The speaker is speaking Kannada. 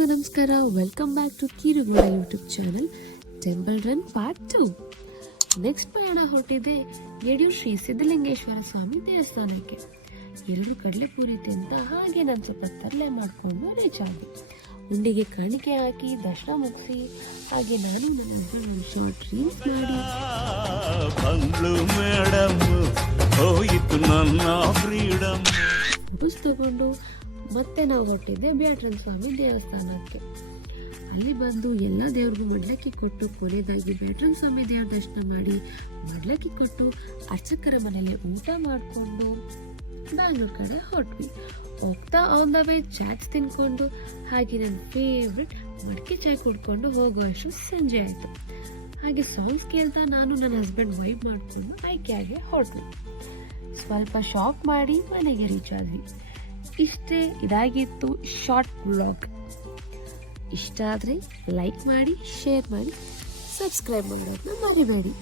ಎಲ್ರಿಗೂ ನಮಸ್ಕಾರ. Welcome back to Keerugowda YouTube channel. Temple run part 2. Next ಪ್ರಯಾಣ ಹೊರಟಿದೆ ಯಡಿಯೂರು ಶ್ರೀ ಸಿದ್ಧಲಿಂಗೇಶ್ವರ ಸ್ವಾಮಿ ದೇವಸ್ಥಾನಕ್ಕೆ. ಎಲ್ಲರೂ ಕಡಲೆಪೂರಿ ಅಂತ ಹಾಗೆ ನಾನು ಸ್ವಲ್ಪ ತರಲೆ ಮಾಡಿಕೊಂಡು ರೀಚ್ ಆಗಿ ಉಂಡಿಗೆ ಕಾಣಿಕೆ ಹಾಕಿ ದರ್ಶನ ಮುಗಿಸಿ ಹಾಗೆ ನಾನು ನನ್ನ ಹಸ್ಬೆಂಡ್ ಒಂದು ಶಾರ್ಟ್ ರೀಲ್ಸ್ ಮಾಡಿ ಫೋಟೋಸ್ ತಗೊಂಡು ಮತ್ತೆ ನಾವು ಹೊರಟಿದ್ದೆ ಬ್ಯಾಟ್ರನ್ ಸ್ವಾಮಿ ದೇವಸ್ಥಾನಕ್ಕೆ. ಅಲ್ಲಿ ಬಂದು ಎಲ್ಲ ದೇವ್ರಿಗೂ ಮಡ್ಲಕ್ಕಿ ಕೊಟ್ಟು ಕೊನೆಯದಾಗಿ ಬ್ಯಾಟ್ರನ್ ಸ್ವಾಮಿ ದೇವ್ರ ದರ್ಶನ ಮಾಡಿ ಮಡ್ಲಕ್ಕಿ ಕೊಟ್ಟು ಅರ್ಚಕರ ಮನೇಲಿ ಊಟ ಮಾಡಿಕೊಂಡು ಬ್ಯಾಂಗ್ಳೂರ್ ಕಡೆ ಹೊರಟ್ವಿ. ಹೋಗ್ತಾ ಆನ್ ದ ವೇ ಚಾಟ್ಸ್ ತಿನ್ಕೊಂಡು ಹಾಗೆ ನನ್ನ ಫೇವ್ರೆಟ್ ಮಡಿಕೆ ಚಾಯ್ ಕುಡ್ಕೊಂಡು ಹೋಗುವಷ್ಟು ಸಂಜೆ ಆಯಿತು. ಹಾಗೆ ಸಾಂಗ್ಸ್ ಕೇಳ್ತಾ ನಾನು ನನ್ನ ಹಸ್ಬೆಂಡ್ ವೈಬ್ ಮಾಡಿಕೊಂಡು ಐಕ್ಯಾಗೆ ಹೊರಟ್ವಿ. ಸ್ವಲ್ಪ ಶಾಪ್ ಮಾಡಿ ಮನೆಗೆ ರೀಚ್ ಆದ್ವಿ. ಇಷ್ಟೇ, ಇದಾಗಿತ್ತು ಶಾರ್ಟ್ ವ್ಲಾಗ್. ಇಷ್ಟ ಆದರೆ ಲೈಕ್ ಮಾಡಿ, ಶೇರ್ ಮಾಡಿ, ಸಬ್ಸ್ಕ್ರೈಬ್ ಮಾಡೋದನ್ನ ಮರಿಬೇಡಿ.